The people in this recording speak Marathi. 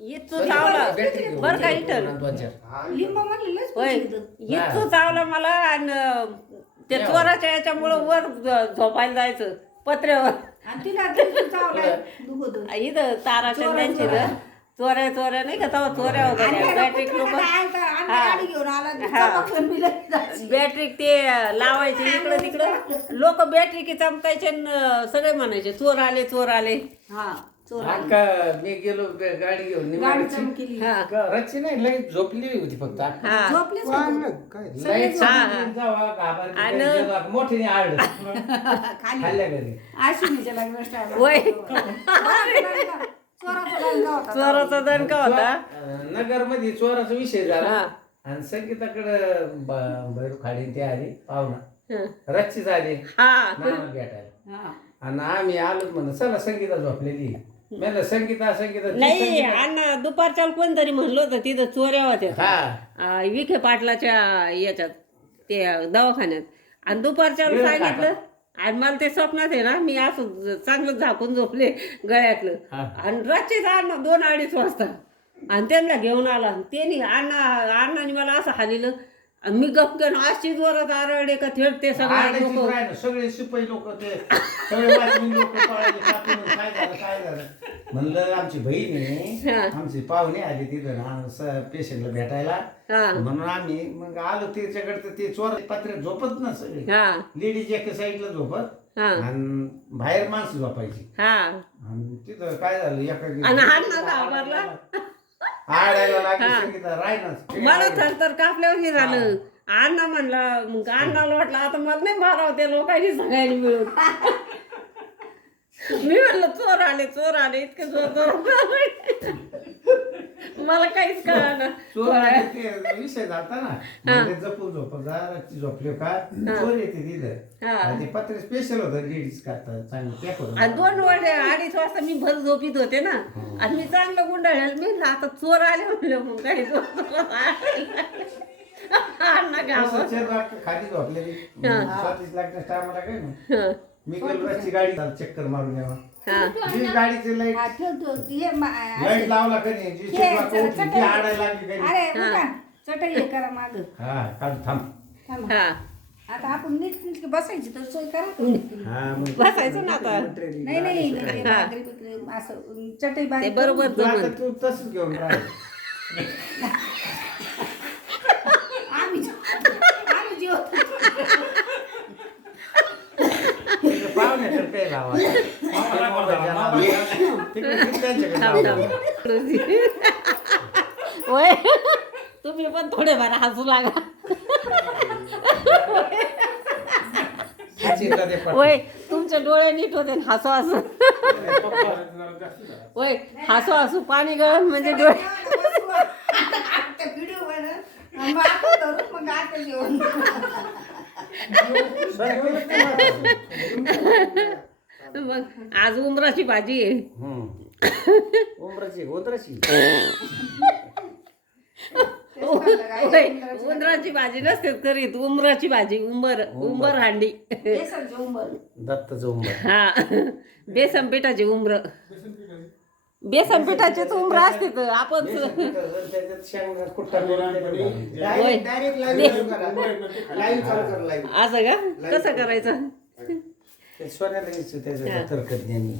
इथू चावला बरं का इथं लिंब म्हणलेलंच होय इथू चावला मला आणि ते चोराच्या याच्यामुळं वर झोपायला जायचं पत्र्यावर आणि तिला तिथं चावलाय दुखत होतं. इथं ताराच्या त्यांची चोऱ्या नाही का तेव्हा चोऱ्या होत्या बॅटरी लोक गाडी घेऊन आला ती चमकलं बिलं जायची. बॅटरी ते लावायचे इकडं तिकडं लोक बॅटरी की चमकायचे आणि सगळे म्हणायचे चोर आले हा चोर का मी गेलो गाडी घेऊन गाडी चमकेली. रची नाही लई झोपली होती फक्त हा झोपलेच होते. लई हा. जावा घाबरली मोठीने आड खाली खाल्ल्या घरी आशिनीच्या लग्नाच्या टायमाला. वय चोराचा लग्न होता. चोराचा दणका होता नगर मध्ये चोराचा विषय झाला हा. आणि संगीताकडं भैरू खाडी ते आली पाहुणा हं. रच्चीच आली हा मामा भेटायला हा. आणि आम्ही आलोच म्हणलं चला संगीता झोपलेली म्हणलं संगीता नाही अण्णा दुपारच्या कोणतरी म्हणलं होतं तिथं चोऱ्या होत्या हा विखे पाटलाच्या याच्यात ते दवाखान्यात आणि दुपारच्या सांगितलं आणि मला ते स्वप्नात आहे ना मी असं चांगलं झाकून झोपले गळ्यातलं हा. आणि रात्रीच अण्णा 2-2:30 वाजता आणि त्यांना घेऊन आला त्यांनी अण्णाने मला असं हानिलं आणि मी गपकन अशी जोरात आरडे का थेट ते सगळे लोक सगळे शिपाई लोक ते सगळे वाचवी लोक काय झालं म्हणलं आमची बहीण आहे आमची पाहुणे आली तिथं पेशंटला भेटायला म्हणून आम्ही मग आलो तिच्याकडे तर ते चोर पात्र झोपत ना सगळे लेडीज एका साईडला झोपत आणि बाहेर माणसं झोपायची आणि तिथं काय झालं एका आडायला लागली संगीता रायनाच मला तर कापल्यावर हे झालं अण्णा म्हणला मग अण्णाला वाटलं आता मला नाही मारावं त्या लोकांनी सगळ्यांनी मिळून मी म्हणलं चोर आले इतके जोर मला काहीच कळलं विषय जाता ना जपून झोपले का चोर येते तिथं ते पत्र स्पेशल होतं लेडीज करतात चांगलं पॅक होतं आणि 2-2:30 वाजता मी भर झोपीत होते ना आणि मी चांगलं गुंडाळेल मी आता चोर आले म्हणलं मग काही खाली झोपलेली 37 लाख टायमाला काय ना मी गेलो रस्ती गाडी चक्कर मारून यावा गाडीचे लाईट लावला का नाही आडायला लागली चटई हे करा माग हा काढ थांब आता आपण नीट बसायची तर सोय करा बसायचं ना आता नाही असं चटई बाई बरोबर तू तसंच घेऊन राह आम्ही जेवतो पाहुण्याकडे लावा होय तुम्ही पण थोडेफार हसू लागा होय तुमचे डोळे नीट होते हसू होय हसू पाणी गळण म्हणजे डोळे व्हिडिओ मग आता जेवण मग आज उंबराची भाजी आहे उंबराची भाजी नसते करीत उंबराची भाजी उंबर हांडी दत्तचं उंबर हा बेसन पिठाची उंबर बेसन पिठाचेच उंबर असते तर आपण असं का कसं करायचं सोन्याला त्याचं तरकत ज्ञानी